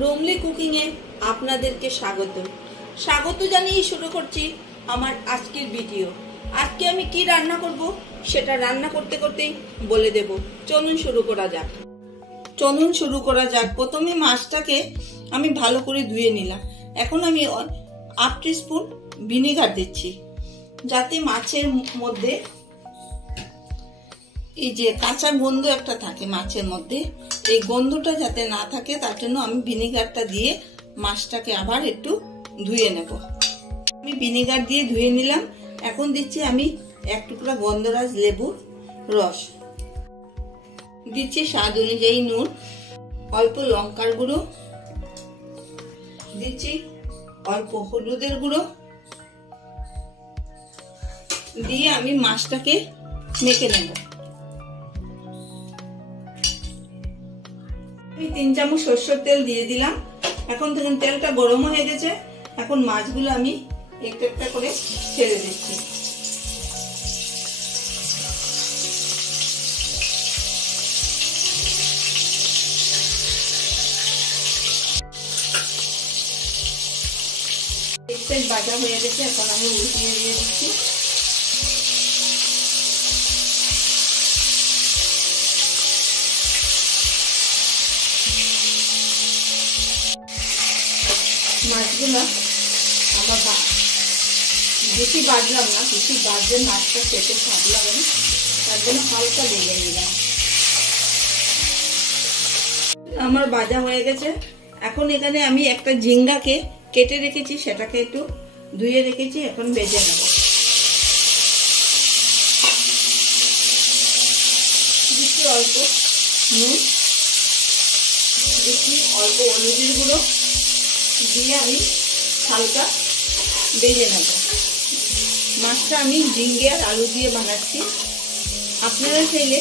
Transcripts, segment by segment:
রুমলি cooking এ আপনাদেরকে স্বাগত জানিয়ে শুরু করছি আমার আজকের ভিডিও। আজকে আমি কি রান্না করব সেটা রান্না করতে করতেই বলে দেব। চলুন শুরু করা যাক। প্রথমে মাছটাকে আমি ভালো করে ধুয়ে নিলাম। এখন আমি 1/2 টিস্পুন ভিনেগার দিচ্ছি, যাতে মাছের মধ্যে এই যে কাঁচা গন্ধ একটা থাকে মাছের মধ্যে, এই গন্ধটা যাতে না থাকে তার জন্য আমি ভিনেগারটা দিয়ে মাছটাকে আবার একটু ধুয়ে নেব। আমি ভিনেগার দিয়ে ধুয়ে নিলাম। এখন দিচ্ছি আমি 1 টুকরা গন্ধরাজ লেবুর রস, দিচ্ছি স্বাদ অনুযায়ী নুন, অল্প লঙ্কার গুঁড়ো, দিচ্ছি অল্প হলুদের গুঁড়ো, দিয়ে আমি মাছটাকে মেখে নেব। আমি 3 চামচ সরষের তেল দিয়ে দিলাম। এখন দেখুন তেলটা গরম হয়ে গেছে। এখন মাছগুলো আমি একটা একটা করে ছেড়ে দিচ্ছি। এক সাইড ভাজা হয়ে গেছে, এখন আমি উল্টিয়ে দিয়ে দিচ্ছি। মাছগুলো আমার বেশি বাজলাম না, বেশি বাজলে মাছটা খেতে স্বাদ লাগে না, তার জন্য হালকা ভেজে নিলাম। আমার ভাজা হয়ে গেছে। এখন এখানে আমি একটা ঝিঙ্গাকে কেটে রেখেছি, সেটাকে একটু ধুয়ে রেখেছি, এখন ভেজে নেব। দিচ্ছি অল্প নুন, দিচ্ছি অল্প হলুদের গুঁড়ো, দিয়ে আমি হালকা ভেজে নেব। মাছটা আমি ঝিঙ্গে আর আলু দিয়ে বানাচ্ছি। আপনারা চাইলে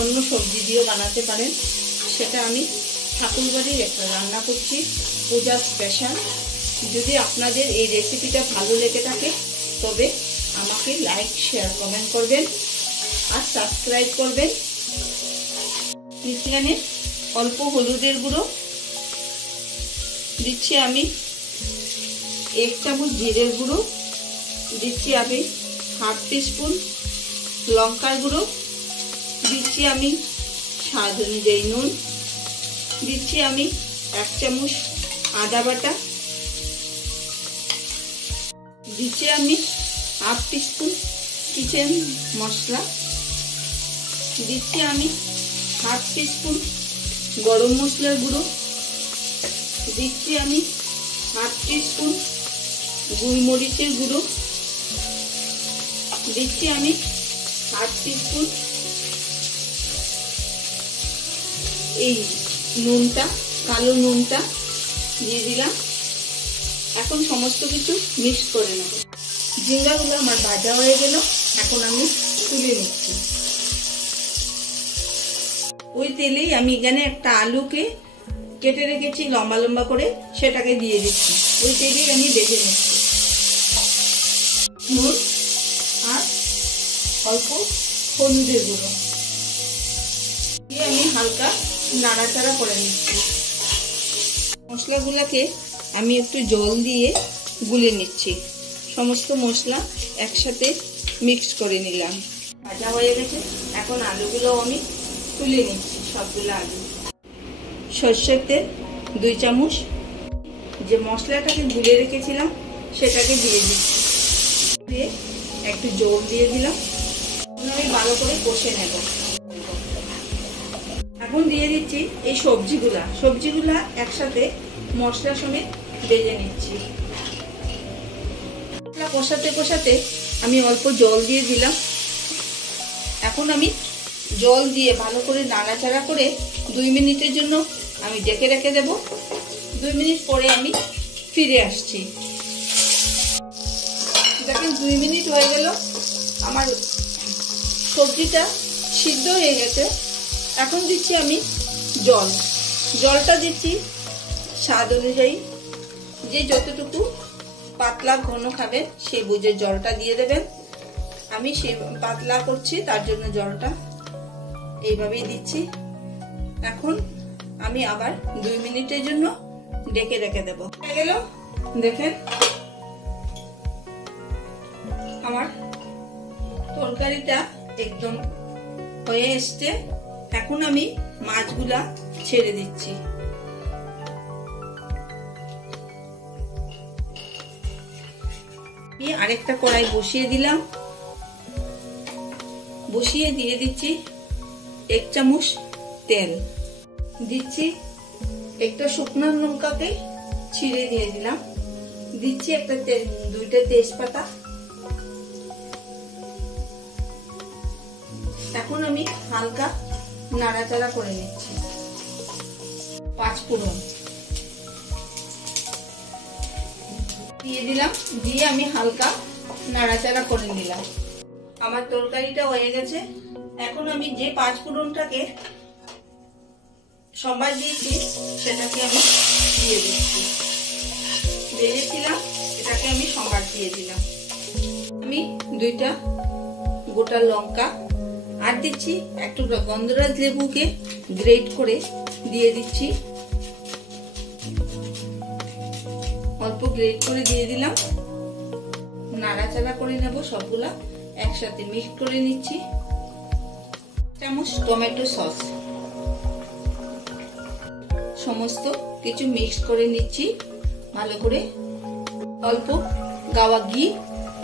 অন্য সবজি দিয়েও বানাতে পারেন। সেটা আমি ঠাকুরবাড়ির একটা রান্না করছি, পূজার স্পেশাল। যদি আপনাদের এই রেসিপিটা ভালো লেগে থাকে তবে আমাকে লাইক, শেয়ার, কমেন্ট করবেন আর সাবস্ক্রাইব করবেন। এখানে অল্প হলুদের গুঁড়ো দিচ্ছি আমি, 1 চামচ জিরের গুঁড়ো দিচ্ছি আমি, 1/2 টিস্পুন লঙ্কার গুঁড়ো দিচ্ছি আমি, স্বাদ অনুযায়ী নুন দিচ্ছি আমি, 1 চামচ আদা বাটা দিচ্ছি আমি, 1/2 টিস্পুন কিচেন মশলা দিচ্ছি আমি, 1/2 টিস্পুন গরম মশলার গুঁড়ো দিচ্ছি আমি, 1/2 টিস্পুন গোলমরিচের গুঁড়ো দিচ্ছি আমি, 1/2 টিস্পুন এই নুনটা, কালো নুনটা দিয়ে দিলাম। এখন সমস্ত কিছু মিক্স করে নেব। ঝিঙ্গাগুলো আমার ভাজা হয়ে গেল, এখন আমি তুলে নিচ্ছি। ওই তেলেই আমি এখানে একটা আলুকে কেটে রেখেছি লম্বা লম্বা করে, সেটাকে দিয়ে দিচ্ছি। ওই তেলেই আমি ভেজে নিচ্ছি। নুন আর অল্প হলুদের গুঁড়ো দিয়ে আমি হালকা নাড়াচাড়া করে নিচ্ছি। মশলাগুলোকে আমি একটু জল দিয়ে গুলে নিচ্ছি। সমস্ত মশলা একসাথে মিক্স করে নিলাম। ভাজা হয়ে গেছে, এখন আলুগুলো আমি তুলে নিচ্ছি। সবগুলো আলু, সরষের তেল 2 চামচ, যে মশলাটাকে গুলে রেখেছিলাম সেটাকে দিয়ে দিচ্ছি, দিয়ে একটু জল দিয়ে দিলাম। আমি ভালো করে কষে নেব। এখন দিয়ে দিচ্ছি এই সবজিগুলা একসাথে মশলা সমেত ভেজে নিচ্ছি। কষাতে কষাতে আমি অল্প জল দিয়ে দিলাম। এখন আমি জল দিয়ে ভালো করে নাড়াচাড়া করে 2 মিনিটের জন্য আমি ঢেকে রেখে দেব। 2 মিনিট পরে আমি ফিরে আসছি। দেখেন 2 মিনিট হয়ে গেল, আমার সবজিটা সিদ্ধ হয়ে গেছে। এখন দিচ্ছি আমি জলটা দিচ্ছি স্বাদ অনুযায়ী। যে যতটুকু পাতলা ঘন খাবেন সেই বুঝে জলটা দিয়ে দেবেন। আমি সেই পাতলা করছি, তার জন্য জলটা এইভাবেই দিচ্ছি। এখন আমি আবার 2 মিনিটের জন্য ঢেকে রেখে দেবো। হয়ে গেল, দেখেন আমার তরকারিটা একদম হয়ে এসছে। এখন আমি মাছগুলা ছেড়ে দিচ্ছি। আরেকটা কড়াই বসিয়ে দিলাম, বসিয়ে দিয়ে দিচ্ছি 1 চামচ তেল, দিচ্ছি একটা শুকনো লঙ্কাকে ছিঁড়ে দিয়ে দিলাম, দিচ্ছি 2টা তেজপাতা। এখন আমি হালকা নাড়াচাড়া করে নিচ্ছি। 5 ফোড়ন দিয়ে দিলাম, দিয়ে আমি হালকা নাড়াচাড়া করে নিলাম। আমার তরকারিটা হয়ে গেছে। এখন আমি যে 5 ফোড়নটাকে সম্বার দিয়েছি সেটাকে আমি দিয়ে দিচ্ছি। ভেজেছিলাম এটাকে আমি সম্বার দিয়ে দিলাম। আমি 2টা গোটা লঙ্কা আর দিচ্ছি একটু গন্ধরাজ লেবুকে গ্রেট করে দিয়ে দিচ্ছি, অল্প গ্রেট করে দিয়ে দিলাম। নাড়াচাড়া করে নেব, সবগুলা একসাথে মিক্স করে নিচ্ছি। 1 চামচ টমেটো সস, সমস্ত কিছু মিক্স করে নিচ্ছি ভালো করে। অল্প গাওয়া ঘি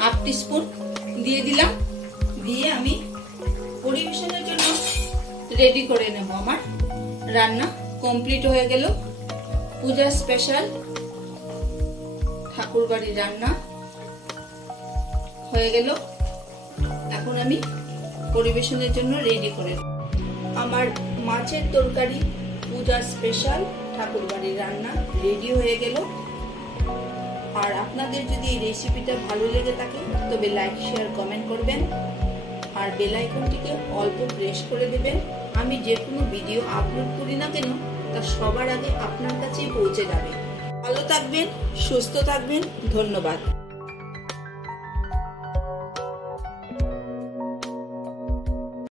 1/2 টিস্পুন দিয়ে দিলাম, দিয়ে আমি পরিবেশনের জন্য রেডি করে নেব। আমার রান্না কমপ্লিট হয়ে গেল। পূজা স্পেশাল ঠাকুরবাড়ির রান্না হয়ে গেল। এখন আমি পরিবেশনের জন্য রেডি করে নেব। আমার মাছের তরকারি পূজা স্পেশাল ঠাকুরবাড়ির রান্না রেডি হয়ে গেল। আর আপনাদের যদি এই রেসিপিটা ভালো লেগে থাকে তবে লাইক, শেয়ার, কমেন্ট করবেন আর বেল আইকনটিকে অল্প প্রেস করে দেবেন। আমি যে কোনো ভিডিও আপলোড করি না কেন তা সবার আগে আপনার কাছেই পৌঁছে যাবে। ভালো থাকবেন, সুস্থ থাকবেন, ধন্যবাদ।